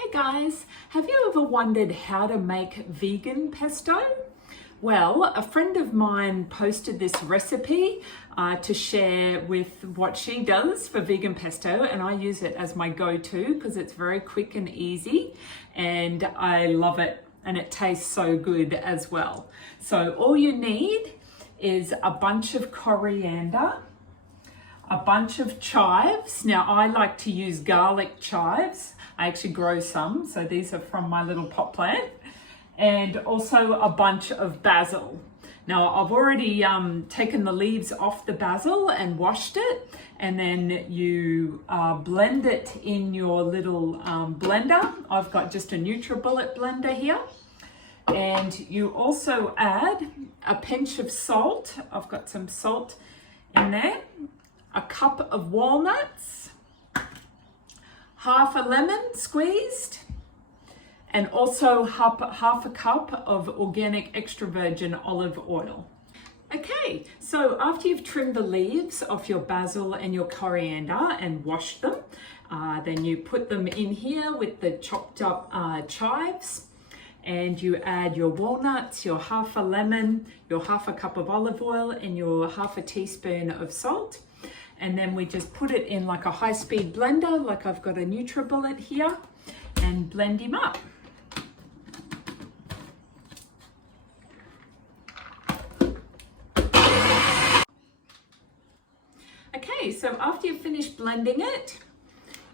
Hey guys, have you ever wondered how to make vegan pesto? Well, a friend of mine posted this recipe to share with what she does for vegan pesto, and I use it as my go-to because it's very quick and easy and I love it and it tastes so good as well. So all you need is a bunch of coriander, a bunch of chives. Now I like to use garlic chives. I actually grow some, so these are from my little pot plant. And also a bunch of basil. Now I've already taken the leaves off the basil and washed it, and then you blend it in your little blender. I've got just a NutriBullet blender here. And you also add a pinch of salt. I've got some salt in there. A cup of walnuts, half a lemon squeezed, and also half a cup of organic extra virgin olive oil. Okay, so after you've trimmed the leaves off your basil and your coriander and washed them, then you put them in here with the chopped up chives, and you add your walnuts, your half a lemon, your half a cup of olive oil, and your half a teaspoon of salt. And then we just put it in like a high-speed blender, like I've got a NutriBullet here, and blend him up. Okay, so after you've finished blending it,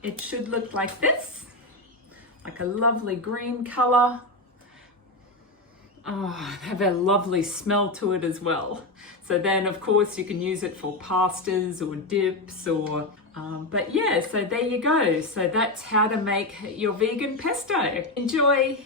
it should look like this, like a lovely green color. Oh, have a lovely smell to it as well. So then of course you can use it for pastas or dips or, but yeah, so there you go. So that's how to make your vegan pesto. Enjoy.